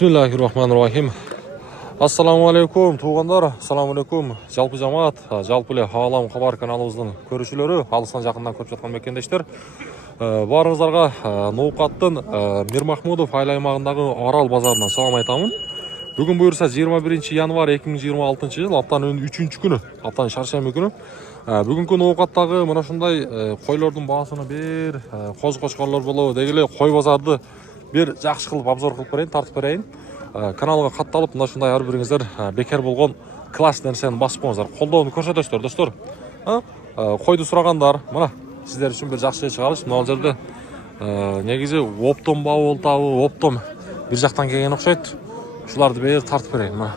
Bismillahirrahmanirrahim. Assalamu alaikum tuğanlar, assalamu alaikum. Жалпы жамаат, жалпы эле Алам Хабар каналыбыздын көрүүчүлөрү, алыстан жакындан көрүп жаткан мекендештер. Баарыңыздарга Ноокаттын Мир Махмудов айыл аймагындагы Арал базарынан салам айтамын. Бүгүн буюрса 21 январь 2026 жыл, аптанын 3-күнү, аптанын шаршемби күнү. Бүгүнкү Ноокаттагы мына ушундай койлордун баасына бир коз-кочкорлор болобу, деги эле кой базарды bir жакшы кылып обзор кылып берейин, тартып берейин. Каналга катталып, мына ушундай ар бириңиздер бекер болгон класс нерсени басып коюңуздар. Колдоону көрсөтөсүздөр, достор. Койду сурагандар, мына сиздер үчүн бир жакшы чыгарыш. Мына жерде негизи оптом бабы болтабы, оптом бир жактан келген окшойт. Ушуларды бир тартып берейин, мына.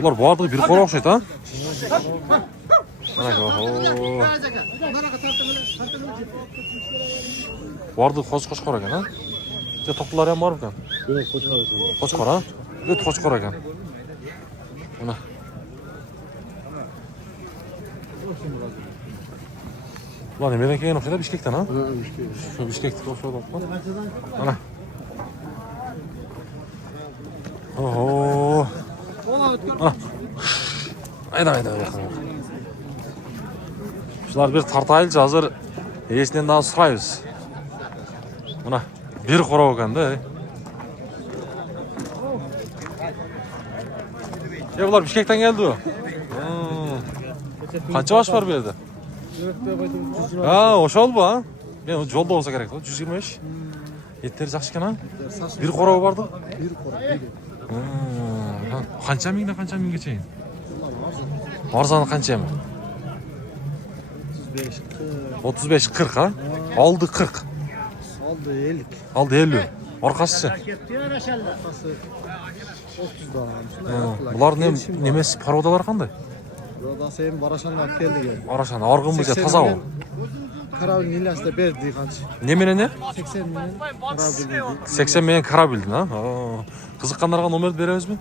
Булар баардыгы бир кора окшойт, а? Барды коз-кочкор экен, а? Же токтулар ham бар экен? Кочкор, а? Өт кочкор экен. Мына. Булар эмеден келген окшойт, Бишкектен, а? Бишкектик окшойт атпан. Мына. Ого. Айда. Şular bir tartayılcı hazır esinden daha sırayız. Buna bir kora bakan da. Bunlar Bişkek'ten geldi o. Kaça baş var bir yerde? Oşa ol bu ha. Ben o yolda olsa gerek. 125. Yetleri jakşıken ha. Bir kora vardı. Bir kora. Kança ming geçeyim. Arzanı kança mı? 35-40 ha? Aldı 40. Aldı 50. Aldı 50. Arkası. Bular nemesi parodalar kanday? Parodası hem Baraşan'dan geldi. Baraşan argımızca taza o. Karabildin ilasında berdi kanç. Ne ne? 80 milyon karabildin. 80 milyon karabildin ha? Kızıkkanlarga nomer beremiz mi?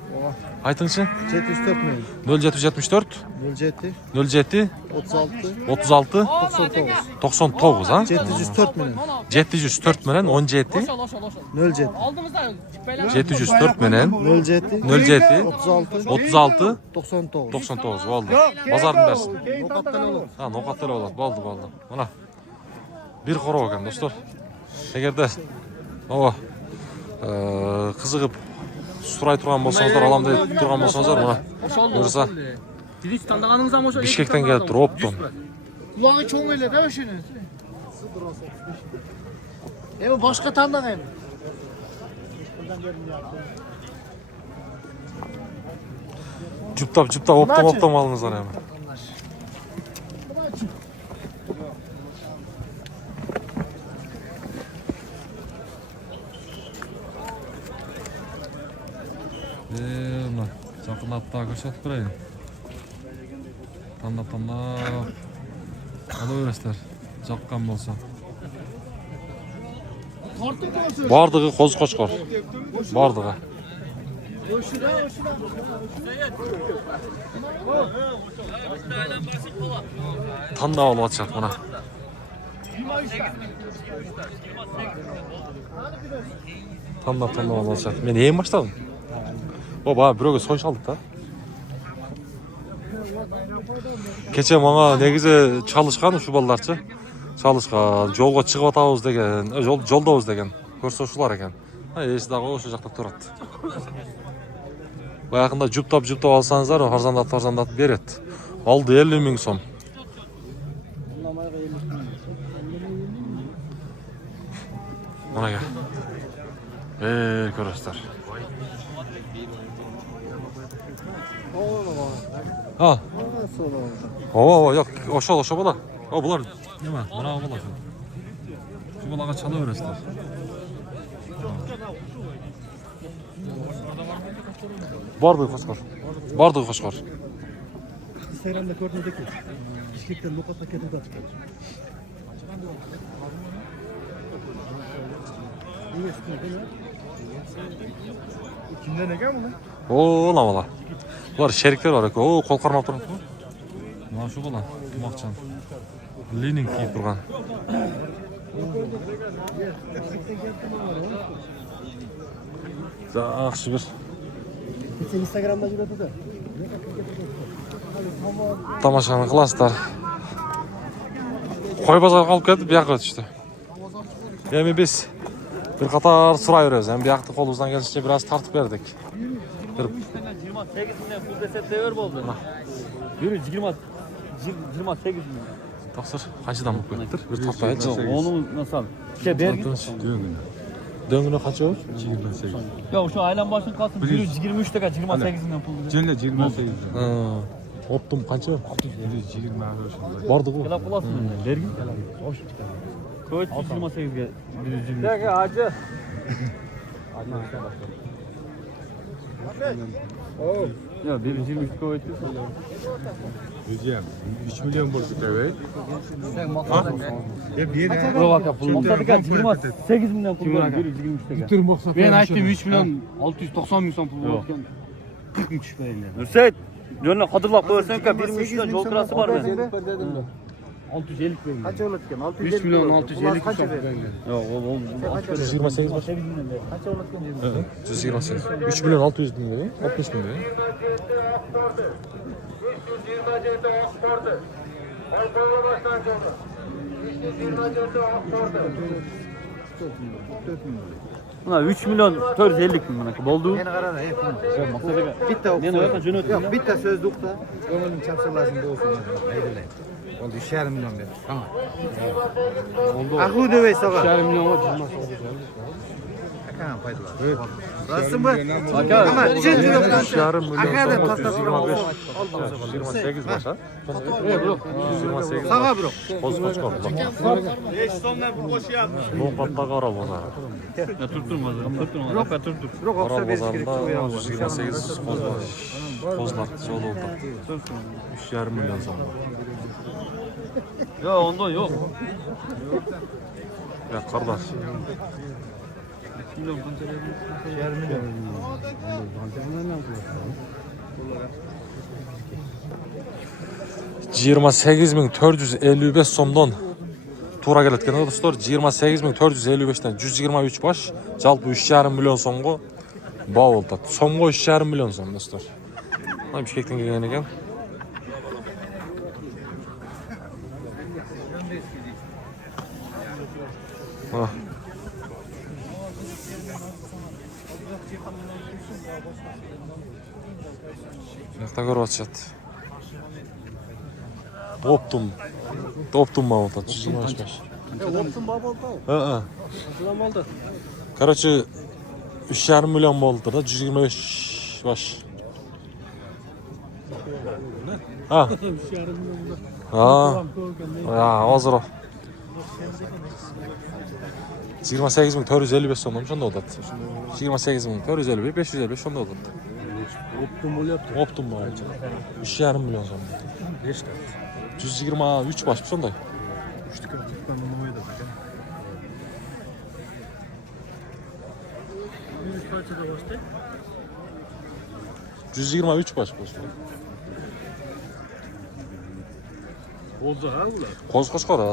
Aytыңызчы. 704 milyon. 0774 07 36 99 ha? 704 milyon. 704 milyon 17 704 milyon 07 36 99 oldu. Bazardın dersin. Ha, Nookat'ta olur. Boldu. Mana bir koro ekan dostlar. Egerde o kızıgıp suray turgan bolsаңыздар, alam деп турган болсоңуздар, мына буюрса Бишкектен келип тур, оптом. Kulağın çoğun öyle değil mi şimdi? Başka tanıdan hem. Cüptap oптом alыңыздар hem. Жақындап daha көрсетіп берейін. Таңдап ала бересіздер, жаққан болса. Бардығы қоз-қочқор. Бардығы. Таңдап алып атышат мына. Таңдап алып атышат. Мен ең баштадым. Baba biroga soy çaldık da. Keçe manga negize çalışkan şu ballarçı. Çalışkan, jolga çıkıp atabыз деген, жолдобуз деген. Көрсө ушулар экен. Эси дагы ошол жакта турат. Баягында жуптап алсаңыздар, арзандатып берет. Алды 50 миң сом. Мына ке. Көрөсүздөр. Ha. Yok, oşa bala. Bular nima? Mana bala. Şu balaga çala öresizler. Bardı qo'shqor. Instagramda ko'rdim-ku. Bishkekdan Nookatga ketib atdi. Kimden ekan bu? Bala. Bular şerikler var. Kol karmak turibdi. Mana shu bola, tumoqchan. Lenin kiyip durgan. Жақсы bir Sen Instagram'da жүреді de. тамашаны қыласыздар. Қой базарға алып кетіп, бияққа өтішті. Эми біз bir қатар сұрай береміз. Эми бияқты қолымыздан келісінше біраз тартып бердік. 28 milyon full reset devir oldu. Yürü 28 milyon. Тақсыр, қаншадан болып кеттір? Bir тартайыншы. Onu nasıl? Şey bergin. Döngüne kaç olur? 28. Ya şu aylan başın kalsın. Yürü 23 dakika 28 milyon full reset. Cennet 28. Optum kaçı? 120 arasında. Vardı bu. Kela kulasın. Bergin. Koyut 28 ge. 120. Ya acı. Ya 123 koyut. Diyeceğim. 3 milyon borçlu evet. Bura bak yapalım. Ortadık 28 milyon full reset. 123 dakika. Ben aytdım 3 milyon 690 ming so'm pul bo'layotgan 40 ming tushib beringlar. Nurset. Yönüne kadırlap koyarsan ki 23 milyon yol kirası var mı? 650 beringlar. Kaç oğlatken? 5 milyon 650 ming so'm beringlar. Yok oğlum. 128 baş. Kaç oğlatken? 128. 3 milyon 600 bin lira. 60 bin lira. Buna 3 milyon 450 bin bana oldu. Yeni karada hep. Bitti o. Ne öyle cünüt. Yok bitti sözlükte. Ömrünün çapsalasında olsun. Haydi. Oldu 3,5 milyon ver. Tamam. Oldu. Aklı dövey sağa. 3,5 milyon Tamam paydılar. Nasılsın bu? Bakar. Ama üçüncü yok. 3,5 milyon Akardan sonra tatlı 128 başa. 128 Sağa bro. Boz koç kaldı. Nokatta kara bozar. Ya tutturmaz. Tutturmaz. Yok ya tuttur. Kara bozarında 128 koz var. Kozlar. Yolu oldu. 3,5 milyon sonra. Ya ondan yok. Ya kardeş. Жиырма сегиз миң төрт жүз элүү беш сомдон туура келет экен достор. 28.455'ten 123 baş, жалпы 3,5 milyon сомго баа болуп атат. Сомго 3,5 milyon сом достор. Мына Бишкектен келген экен. Жақта көріп атышат. Оптум баа болуп атат. 123 baş. Olsun baba oldu. Şuram oldu. Короче 3,5 milyon boldu da 125 baş. Ha. Ha. Ya hazır o. 28.455 so'mdan shunda o'tadi. 28.455 555 shunda o'tadi. Optum bo'lyapti. Optum bo'yicha 3,5 milyon so'm. 5 ta. 123 baş shunday. 3 ta qirqdan nima edi aka? 123 baş bu. Oldu ha ular. Qo'z qara.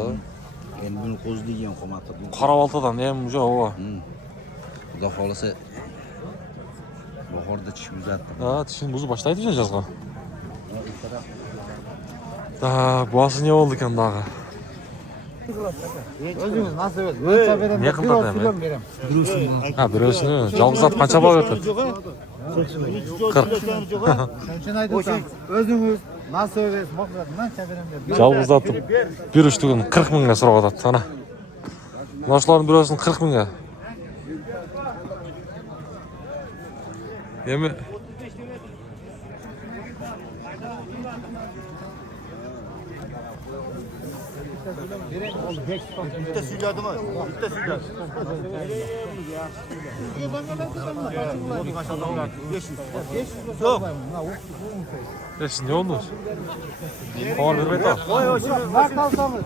Endi buni qo'z degan qo'mati. Qarabaltadan ham yo'q o. Xudo xolasa bahorda tish uzatdim. Ha, tishini buzib boshlaydi jazg'a. Da, boğazı ne oldu ekan dağı? Özünüz nasıl öyle? Qancha berem? Ne qildi Bir adam? berem. Ha, biro'sini жалгыз ат qancha baho o'tadi? 40. Sen aytsan, özünüz nasıl öyle? Maqsad qancha berem der. Жалгыз atib bir uchtugini 40 mingga so'rab atadi sana. Yoshlarning biro'sini 40 mingga. Yemi Bitta suyladim ha. Bitta suyladim. Yok. siz ne oldu? Xabar bermay tur. Vaqt olsangiz.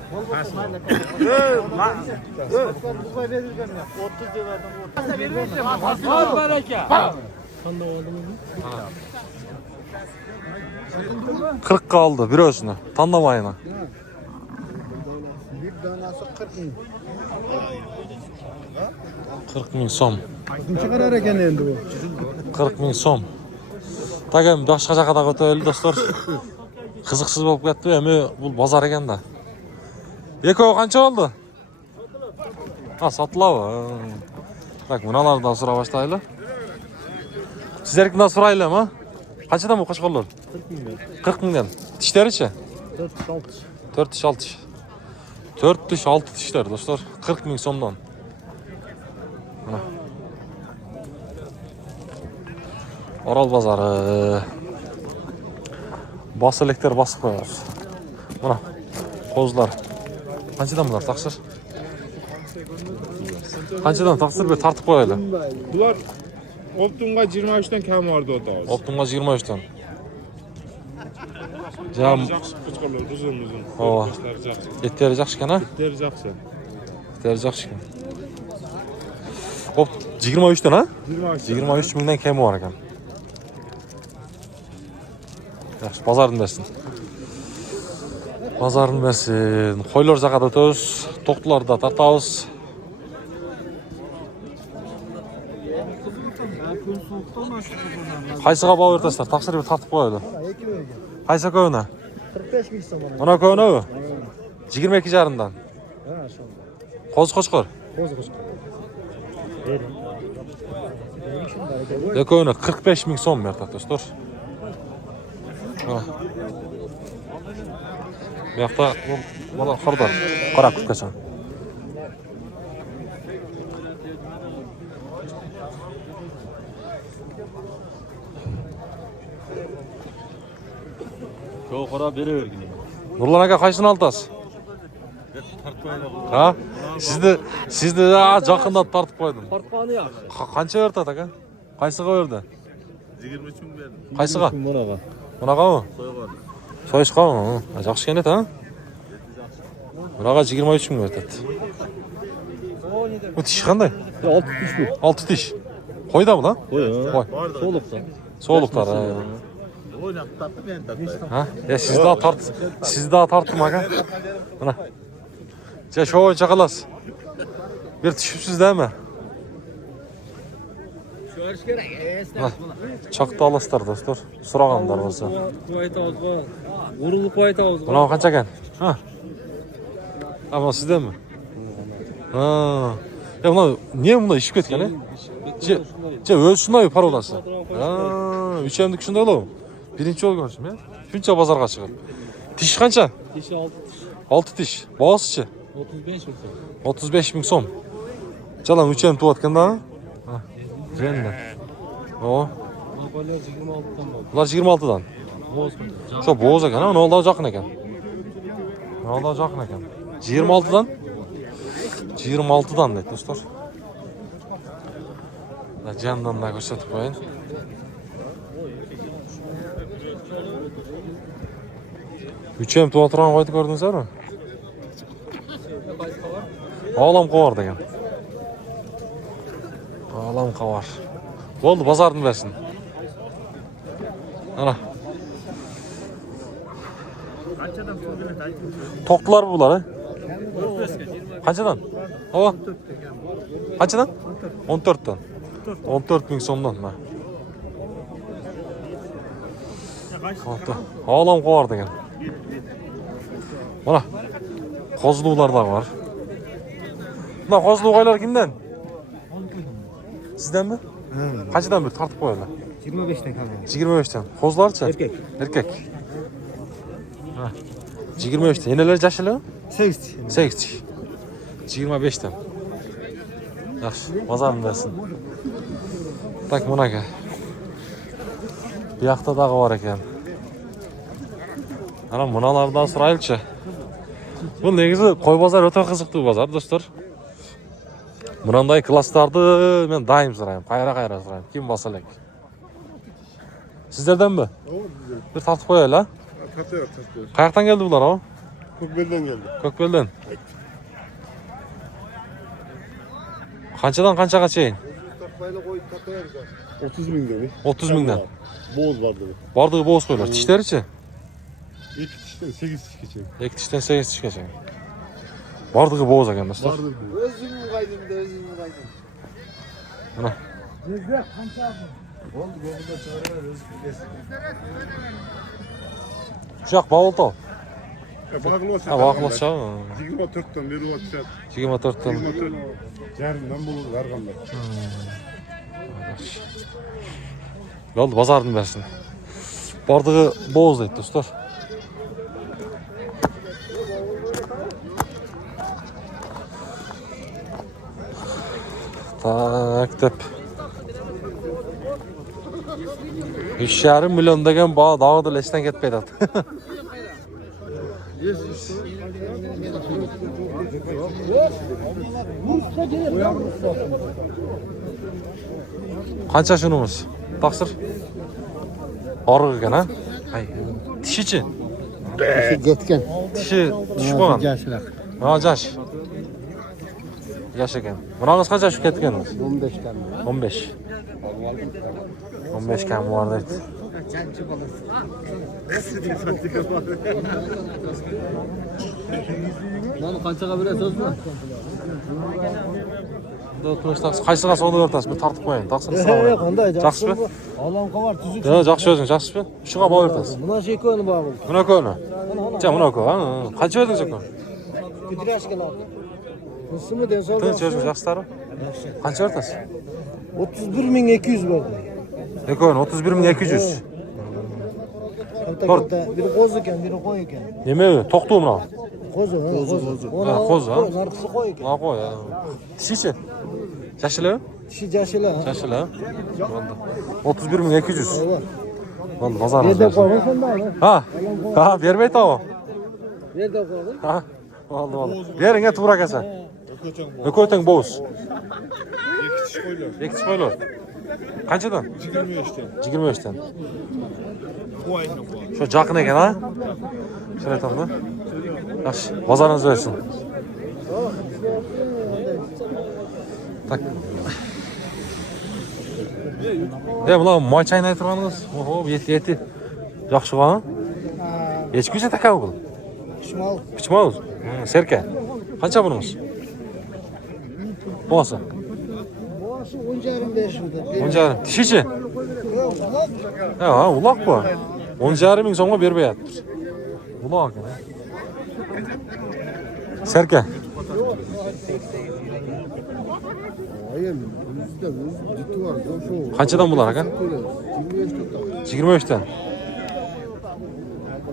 Buga berilgan ya. 30 deb verdim. Al baraka. 40 kaldı biro'sini tanlamayına. Donası 40 bin. 40 ming so'm. Kim çıkarar ekan endi bu? 40 ming so'm. Tag'in boshqa joyga o'taylik do'stlar. Qiziqsiz bo'lib ketdi, endi bu bozor ekanda. Ekovi qancha oldi? Ha, sotiladi. Bak, bunalardan so'ra boshlaylik. Sizlardan so'raylikmi? Qanchadan bu qo'shqonlar? 40 mingdan. Tishlarichi? 4-6. 4-6 tishlar do'stlar. 40 ming so'mdan. Mana. Orol bozori. Bas elektr basib qo'yamiz. Mana. Qo'zlar. Qanchadan bular taqsir? Qanchadan taqsir bir tartib qo'yaylik. Bular Optumga 23 dan kam vardı o'tamiz. Optimga 23 dan. Jam Yaxshi qo'chqorlar uzun. O. Qo'shlar yaxshi. Etleri yaxshi ekan-a? Der yaxshi. Etleri yaxshi ekan. Hop, 23 dan ha? 23. 23 mingdan kami bor ekan. Yaxshi, bozorni bersin. Bozorni bersin. Qo'ylar zaqada to'z, to'qlarida tartamiz. Qaysiga baho o'rtasizlar? Taqsir bir tartib qo'yaylik. Qaysi ko'vina? 45 ming so'm. Mana ko'vina u. 22 jarımdan. Ha, shu. Qo'z qo'chqor. Ko'vina 45 ming so'm berdi do'stlar. Bu yoqda bola xordor. Qora kutgacha. Çok para beravergin. Nurlan aka qaysini oltasiz? Ha? Sizni yaqindan tortib qo'ydim. Tortqani yaxshi. Qancha berdi aka? Qaysiga berdi? 23 ming berdim. Qaysiga? Bunaqa. Bunaqami? So'ygan. So'yishqami? Yaxshi ekan edi, ha? Bunaqa 23 ming berdi. Bu tish qanday? 6 tish bu. 6 tish. Qo'ydami lan? Qo'y. Qo'y. So'liqda. So'liqlar. O'ynab tatib men tatib. Ha? Ya siz daha tartdım aka. Mana. Ja shu o'yincha qilas. Bir tushibsiz değil mi? Ko'rish kerak. Chaqda olasizlar do'stlar. So'raganlar bo'lsa. Qo'ytavizmi? Urilib qo'ytavizmi? Buna qancha ekan? Ha. Ama sizdenmi? Ha. Ya buna niye bunda ishib ketgan, ja o'lsinlar parolasi. Ha, 3 emlik shunday o'lov. Birinchi yo'l ko'rishim, ya. Shuncha bozorga chiqib. Tish qancha? Tishi 6 tish. Bahosichi? 35 ming so'm. 35 ming so'm. Chalam 3 em tuvatganda, ha. Renda. O. Qo'ylar 26 dan bo'ldi. Bular 26 dan. Bo'z. Shu bo'z ekan, ha, noldan yaqin ekan. Noldan yaqin ekan. 26 dan. 26 dan deydi do'stlar. Jandan da ko'rsatib qo'ying. Üçem tuvatran qo'yib ko'rdingizmi? Olam qovar degan. Olam qovar. Bo'ldi, bozorni bersin. Ana. Qanchadan so'rganda aytdim. Toqlar bular, ha? Qanchadan? Hava. Qanchadan? 14 dan. 14 ming so'mdan. Olam qovar degan. Mana. Qozluqlar da var. Mana qozluq oylar kimdan? Sizdenmi? Qanchadan bir tartib qo'yinglar? 25 dan kaldı. 25 dan. Qozlarchi? Erkek. Erkek. Ha. 23 dan. Yeneler yaşlı? 8. 8. 25 dan. Yaxshi, bozorni bersin. Tak bunaqa. Bu yoqda dag'i bor ekan. Ana bunalardan so'raylikchi. Bu negizi qo'y bozor o'ta qiziqli bozor, do'stlar. Bunday klasslarni men doim so'rayman. Qayra so'rayman. Kim bosalak? Sizlardanmi? Bir tartib qo'yaylik. Tatıyor. Qayerdan keldi bular, ha? Ko'kbeldan geldi. Ko'kbeldan. Qanchadan qanchagacha? 30 ming dedi. 30 mingdan. Boğaz vardı. Bardığı bo'z qo'ylar. Tishlarichi? 2 tişten 8 tiş geçiyor. 2 tishdan 8 tishgacha. Bardığı boğaz ekan dostlar. Özümün kaydımda, özümün kaydımda. Mana. Oldu, go'da çağırlar, özüm bilgesin. Uşaq bağıldı. Bakılmasa. Ha, bağılmasa. 24'ten beri atacak. 24'ten. 24. Yarından bulur varganlar. Oldu, bazardın versin. Bardığı boğaz deydi dostlar. Tak dep. 3,5 milyon degan bağ dağıdı leşten ketpeydi. Qancha şunumuz? Taqsir. Og'riq ekan ha? Ay, tishichi? Ketken. Tishi tushib qolgan. Yaşlar. Ha, jash. Yash ekan. Bunaqasi qancha tushib ketgan? 15 tane. 15. 15 kam bor deydi. Lan qanchaga berasiz mi? Qaysiga savdo o'rtasiz? Bir tartib qo'ying. Taqsir. Yo'q, qanday? Yaxshimi? Alamqa var, tuzuk. Yo'q, yaxshi o'zing, yaxshimi? Shuga bo'y o'rtasiz. Buna şey koyun bağlı. Buna ko'ni. Mana ku, ha? Qancha o'rdingiz aka? Güdraşkalar. Nasıl den sonra? Tinch o'zingiz yaxshitarmi? Qancha o'rtasiz? 31.200 verdi. Ne ko'ni? 31.200. Kalta biri koz eken, biri koy eken. Nima u? To'xtu buni. Koz. Ha, qo'z, ha? Narxısı koy eken. Ha, qo'y. Tishichi? Yashili? Kişi yaşlı ha. Yashili. Bo'ldi. 31.200. Var. Bo'ldi, bozorimiz. Nerede koydun sen daha? Ha. Ha, bermaydi o. Nerede koydun? Ha. Bo'ldi. Bering, to'g'ri akasan. Ko'tang bo'z. Ikki tish qo'ylar. Qanchadan? 25'ten. 25dan. Bu ayına bu. Shu jaqin ekan, ha? Shuni aytamda. Yaxshi, bozoringiz bersin. Tak. Bular mochayni aytganingiz. Oho, yeti. Yaxshi-ku, ha? Echkucha takav bu. Şmal. Pichmoz. Serka. Qancha bunimiz? Bosa. Boğaşı 10.500 burada. 10,5. Tishichi? Ha, uloq bu. 10,5 ming so'mga bermayapti. Uloq ekan. Serka. Hayır. Yüzde ciddi var. Şu. Qanchadan bular aka? 25 23dan.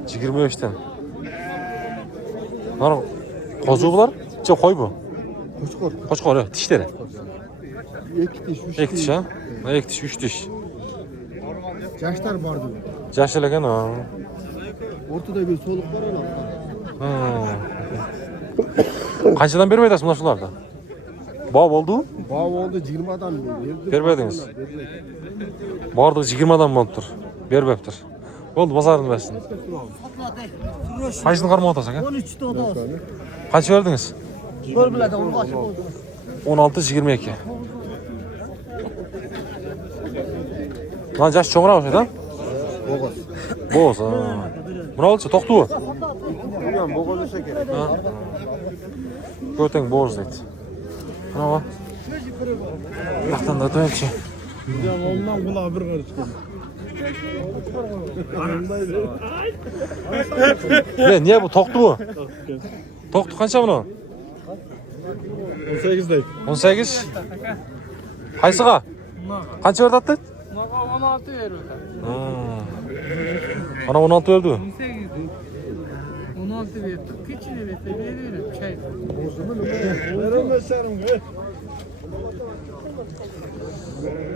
23dan. Mana qo'zi bular? Qo'y bu. Koçkor. Qo'chqor, tishlari. İki diş, üç Ek tish, ha? Ek tish, 3 tish. Yaşlar vardı. Jashlagan, ha. Ortada bir soluk var öyle. Qanchadan bermaydasiz mana shularda? Bo'p bo'ldi? Bağ oldu 20'dan verdi. Bermadingiz. Bordi 20dan bo'libdir. Bermabdir. Bo'ldi, bozorini bersin. Qaysini qarmoq otasiz aka? 13'te o da olsun. Qancha verdingiz? Gör bile de onu açık oldu. 16-22. Lan jash cho'ngroq o'xshaydi, ha? Boğaz. Bo'z, ha. Buni olchi, to'xtu. Bilmiyorum boğaz olsa gerek. Ha. Ko'tang bo'z deydi. Mana. Vaqtdan da to'ychi. Ondan kulağı bir karış. Niye bu to'xtu bu? To'xtu qancha buni? 18 deydi. 18. Qaysiga? Qancha berdi? 16 veriyor. Ana 16 verdi. 16 veriyor. Küçüğünü veriyor. Çay.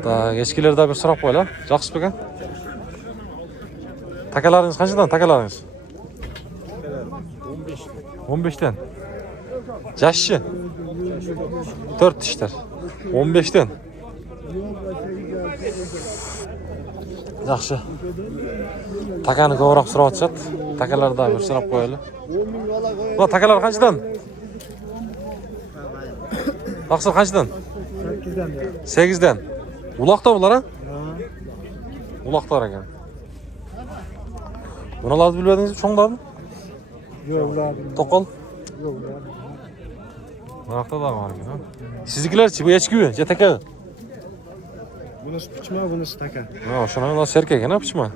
Da echkilarda bir so'rab qo'ylar. Yaxshi ekan. Takalaringiz qanchadan? Takalaringiz? 15. 15dan. Jashchi. 4 tishlar. 15dan. Yaxshi. Takani ko'proq so'rayapti. Takalardan bir so'rab qo'yaylik. Bu takalar qanchadan? Taqsir qanchadan? 8dan. Uloqda bular, ha? Uloqlar ekan. Bunalarni bilmadingizmi, cho'nglarni? Yok lan. To'qol. Yok Burakta da var gibi. Sizinkilerçi bu eçki je taka. Bunisi pichma, bunisi taka. Ha, şuna nasıl erkek ne pichma?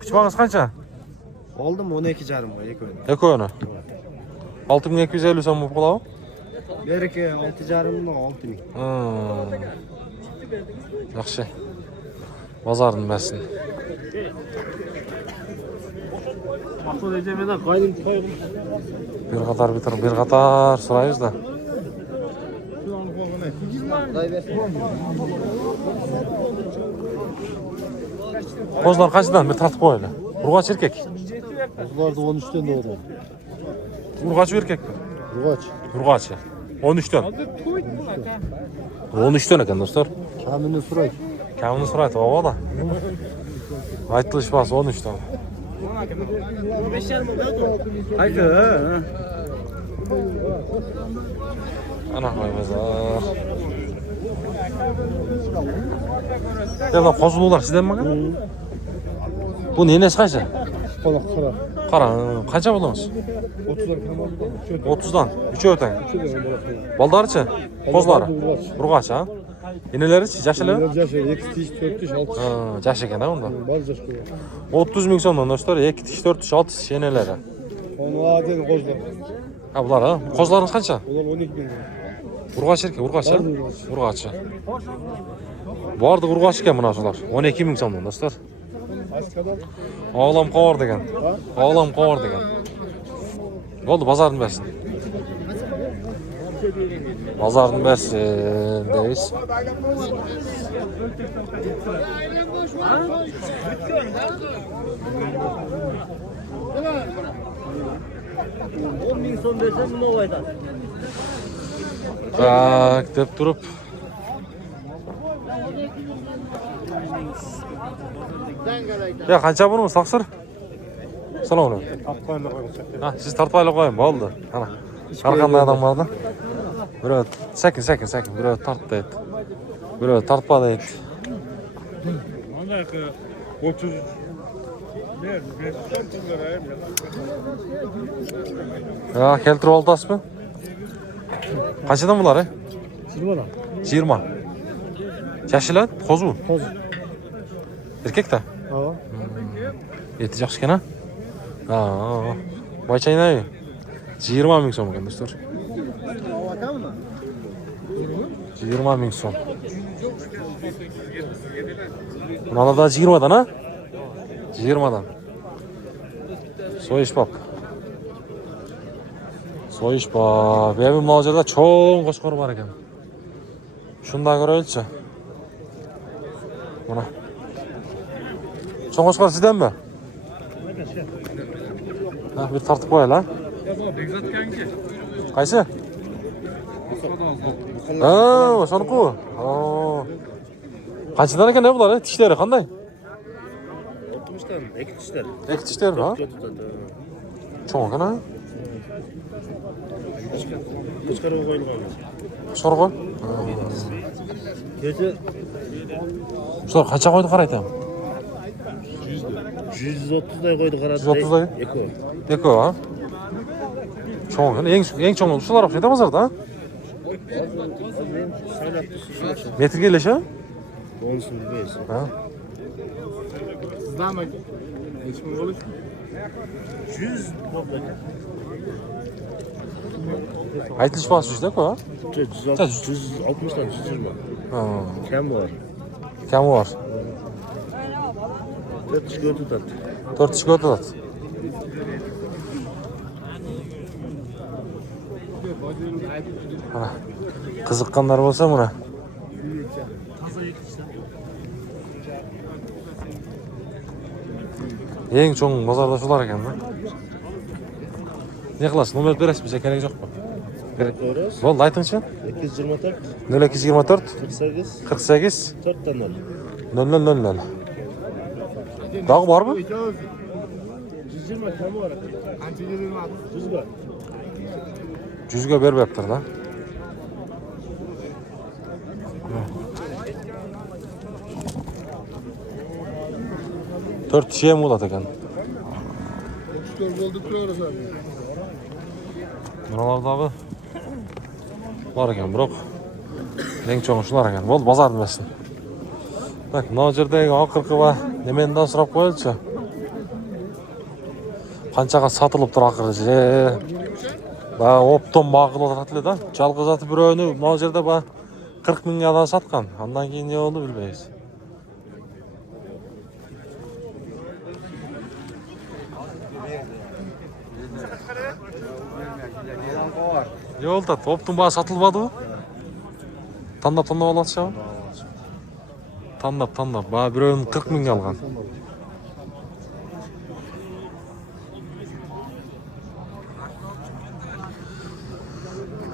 Pichmağınız kaça? Oldu mu 12,5 ga ekoyun. Ekoyunu. 6250 so'm bo'lib qoladi. Beriki 6,5 mı 6.000. Yaxshi. Bozorni bilsin. Maqsad ejemeden qaydim qo'yib. Bir qator bitirib, bir qator so'raymiz da. Qo'zlar qanchadan bir tartib qo'yaylik. Urg'och erkak. Kuzularda 13'ten doğdu. Urg'och erkakmi? Urgaç. Urg'ochi. 13dan. 13dan ekan do'stlar. Kamini suray. Kamini so'raydi o'g'da. Aytilish bas 13dan. Haydi. Ana qo'ymazlar. Yana qo'zulular sizdan mi? Bu nenesi qancha? Qolaq qara. Qara, qancha bo'ldingiz? 30'dan kam oldu. 30dan. 3 o'tang. Baldarichi? Qo'zlari. Urg'och, ha? Enelarichi? Jashili? Yaşı 2 tiş 4 tiş 6 tiş. Ha, jash ekan unda. Bal yaş koyuyor. 30 ming so'mdan do'stlar, 2 tish, 4 tish, 6 tish enelari. Onu adil kozlar. Ha, bular ha? Qo'zlaringiz qancha? Onlar 12.000. Urg'och erkak, urg'och, ha? Urg'ochi. Bordi urg'och ekan mana shular. 12 ming so'mdan do'stlar. Oğlam qovar degan. Oğlam qovar degan. Bo'ldi, bozorni bersin. Bozorni bersin deysiz. Son desem bunu olaydan. Tak deb turib. Ya qancha bunimiz taqsir? Assalomu alaykum. Ha, siz tartmayla qo'ying, bo'ldi. Ana. Har qanday odam borda. Birov sekin. Birov tart deydi. Birov tartpa deydi. Onday 30 Ya keltirib oldasizmi? Qanchadan bular? 20'dan. 20. Yashilat, qo'zu. Qo'zu. Erkakda? Ha. Eti yaxshi ekan, ha? Boychaynayi. 20 ming so'm ekan do'stlar. 20 ming so'm. Bunalarda 20 dan, ha? 20 dan. So'yishbop. So'yishbop. Bu munojarda cho'ng qo'shqor bor ekan. Shundan ko'raylikchi. Mana. Cho'ng qo'shqor sizdanmi? Ha, bir tartib qo'yaylik, ha? Qaysi? Ha, o'shaniku. Ha. Qanchadan ekan bular? Tishlari qanday? 60'dan 2 tishlar. 2 tishlar, ha? Cho'ng ekan, ha? Chiqarib qo'yilgan. Sho'rg'on. Kecha Shular qancha qo'ydi qaraytam? 130 day qo'ydi qaradi. 130 day? Eko. Eko, ha? Cho'ng, eng cho'ng shular o'xshaydi bozorda, ha? Metrga ilash, ha? Onusini bilmaysiz. Ha? Sizdan aka. Hech kim bo'lish? 100 Aytilish bas ishda-ku, ha? 160'dan 120. Ha. Kam bor. Kami bor. 4 tish o'tadi. 4 tishga o'tadi. Mana qiziqqanlar bo'lsa mana. Eng cho'ng bozorda shular ekan-da. Ne qilasiz? Nomer berasiz bizga kerak yo'qmi? To'g'ri. Bo'ldi, aytingchi. 224 0224 48 48 4 dan 0000. Dog' bormi? 120 kam bor. Qancha yig'ilmadi? 100 ga. 100 ga bermayaptir-da. Dört kişiye mi bo'ladi ekan? 34 bo'ldi turaverasiz. Buralardagi бар екен, бирок эң чоң ушулар экен. Болду, базарды берсин. Так, мына жердеги акыркы ба немени да сурап коелучу. Канчага сатылып тур акыры же? Ба оптом багылып атат эле да. Жалгыз аты бирөөнү мына жерде ба 40 миңге да саткан. Андан кийин не болду билбейбиз. Не болду? Оптун баары сатылбадыбы? Тандап алатышабы? Тандап. Ба бирөөнү 40 миңге алган.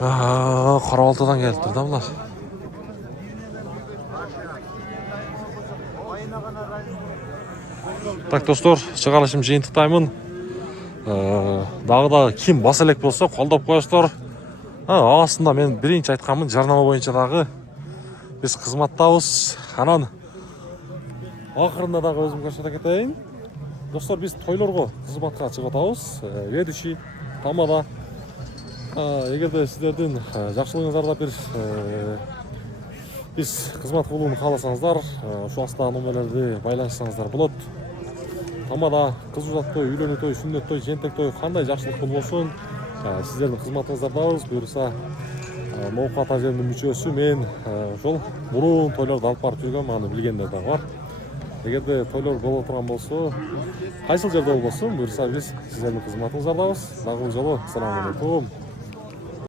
Карабалтадан келиптир да булар. Так, достор, чыгарылышым жыйынтыктаймын. Дагы да ким баса элек болсо колдоп коесуздар. Астында мен биринчи айтканмын, жарнама боюнча дагы биз кызматтабыз. Анан акырында дагы өзүм көрсөтө кетейин. Достор, биз тойлорго кызматка чыгып атабыз. Ведущий Тамада. Эгерде сиздердин жакшылыгыңыздарда бир биз кызмат кылууну кааласаңыздар, ушул астагы номерлерди байланышсаңыздар болот. Тамада кыз узат той, үйлөнүү той, сүннөт той, жентек той кандай жакшылык болбосун, сиздердин кызматыңыздардабыз. Буюрса, ноокат ажемдин мүчөсү мен ошол мурун тойлорду алып барып жүргөм, аны билгендер да бар. Эгерде тойлор боло турган болсо, кайсыл жерде болбосун, буюрса биз сиздердин кызматыңыздардабыз. Дагы жолу, assalomu alaykum.